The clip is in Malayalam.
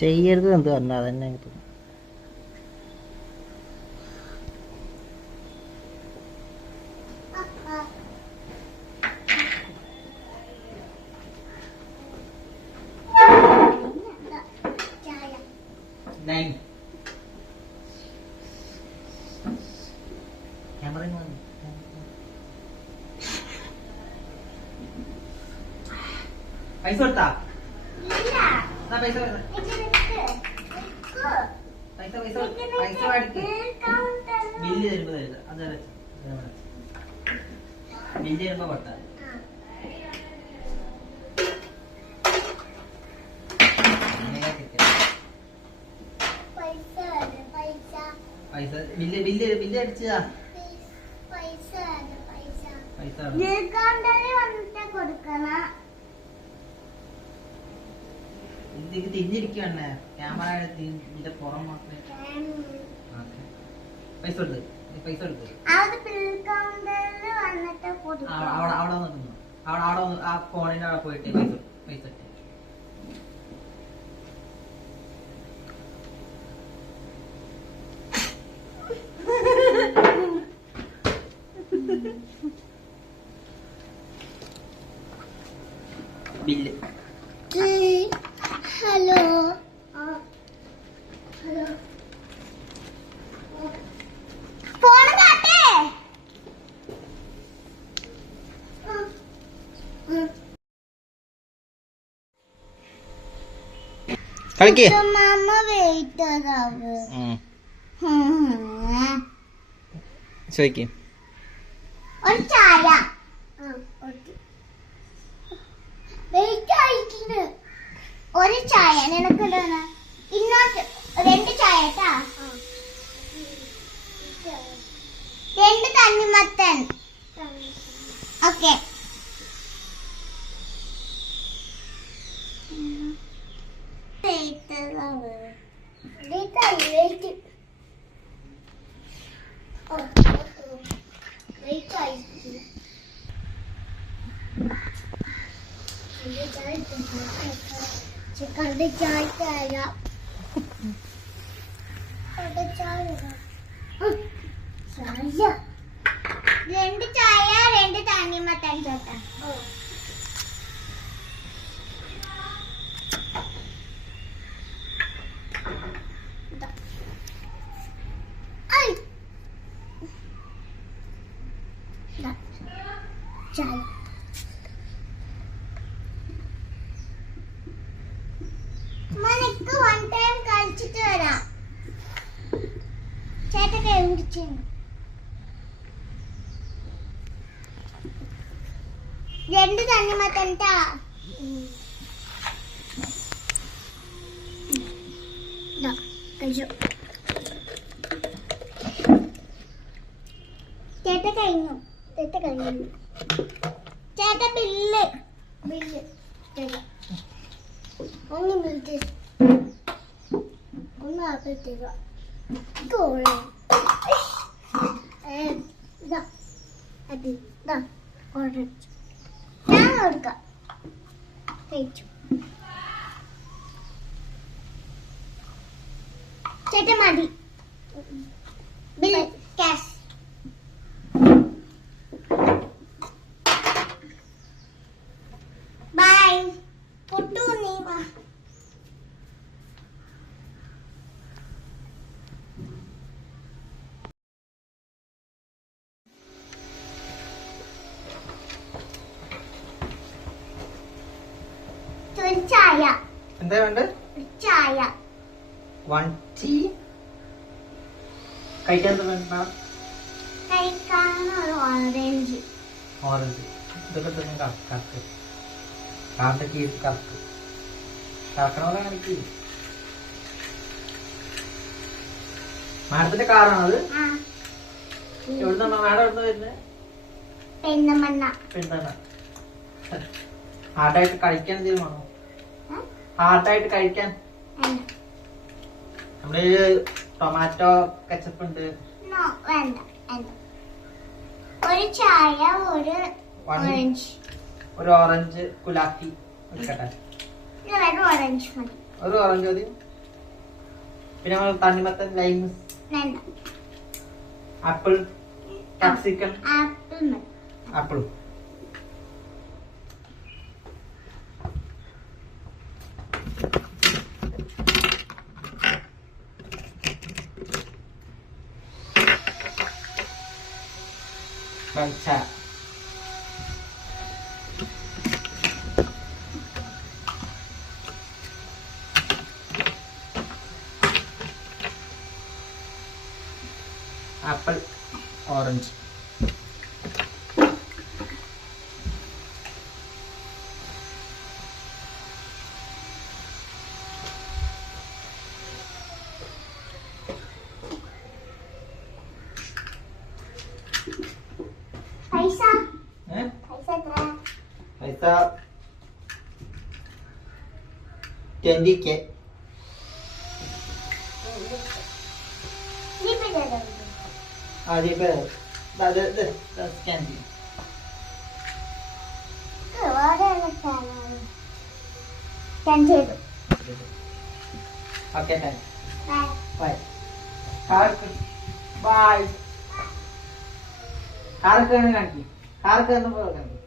ചെയ്യരുത് എന്ത് പറഞ്ഞാൽ അതന്നെ തോന്നുന്നു. പൈസ കൊടുത്താ പൈസ പൈസ പൈസ പൈസ മേടിക്ക്. ബില്ല് തരുമ്പോ തരുക. അത് ബില്ല് തരുമ്പോ കൊടുത്താ പൈസ ബില്ല് ബില്ല് ബില്ല് അടിച്ചാ പൈസ ഇതിക്ക് തിരിഞ്ഞിരിക്കുവണ്ണേ. ക്യാമറ ഇതിന്റെ പുറം മാത്രമേ. പൈസ കൊടുത്ത് പൈസ കൊടുത്ത് അവിടെ നിന്നു. അവിടെ ആ ഫോണിന്റെ അവിടെ പോയിട്ട് പൈസ പൈസ ബില്ല്. ഹലോ ഹലോ ഫോൺ കാട്ടേ കളിക്ക്. മാമ വെയിറ്റ് ആകാവ് ചോദിക്കും. ഒരു ചായ വെയിറ്റ് ആയിട്ടുണ്ട്. ഒരു ചായ നിനക്ക് ഇന്നോട്ട് 2 ചായ കേട്ടാ. 2 തണ്ണിമത്തൻ. ഓക്കെ കണ്ട് ചായ തരാം. ചായ 2 ചായ 2 തണ്ണിമത്തൻ ചേട്ടാ. ചായ മനക്ക് 1 ടൈം കളിച്ചിട്ട് വരാം. ചേട്ടൻ കഴിഞ്ഞു 2 തണ്ണിമത്തൻ ട്ടാ. ചേട്ട കഴിഞ്ഞു. ചേട്ട ബില്ല് ബില്ല് ഒന്ന് മിനിറ്റ് ഒന്ന് ആപ്പത്തേക്ക് ഓറഞ്ച് ഞാൻ കൊടുക്കാം. കഴിച്ചു ചേട്ടൻ മതി. Bill cash. ബൈ പൊട്ടു നീ വാ. ഒരു ചായ. എന്താ വേണ്ട? ചായ. 1 ടീ. കഴിക്കാൻ വേണ്ട. കഴിക്കാൻ ഒരു ഓറഞ്ച്. ഓറഞ്ച് ഇതൊക്കെ തന്നെ കറക്ക്. കാറിന്റെ കീഴിൽ കറക്ക്. കറക്കണ എനിക്ക് മാഡത്തിന്റെ കാറാണത്. എവിടുന്നാ മാഡം എവിടുന്ന വരുന്നത്? പെരുന്തണ്ണ. ഹാർട്ടായിട്ട് കഴിക്കാൻ എന്തെങ്കിലും വേണോ? ഹാർട്ടായിട്ട് കഴിക്കാൻ നമ്മള് ടൊമാറ്റോ കെച്ചപ്പ് ഉണ്ട്. വേണ്ട. ഒരു ചായ ഒരു ഓറഞ്ച്. ഒരു ഓറഞ്ച് കുലാക്കി എടുക്കട്ടെ. ഓറഞ്ച് മതി. ഒരു ഓറഞ്ച് മതി. പിന്നെ നമ്മൾ തണ്ണിമത്തൻ, ലൈം, വേണ്ട. ആപ്പിൾ, കാപ്സിക്കം, ആപ്പിൾ മതി. ആപ്പിളും. പഞ്ചസാര. Apple, orange. പൈസ ഏ? പൈസ എത്ര? പൈസ 20K. ജിപേ ചെയ്തോ? ആ ജിപേ സ്കാൻ ചെയ്യും. സ്കാൻ ചെയ്തു. Okay thank bye. Bye. Bye. കാർക്ക് കാണിക്കും. കാർക്ക് എന്ന് കാണിക്കും.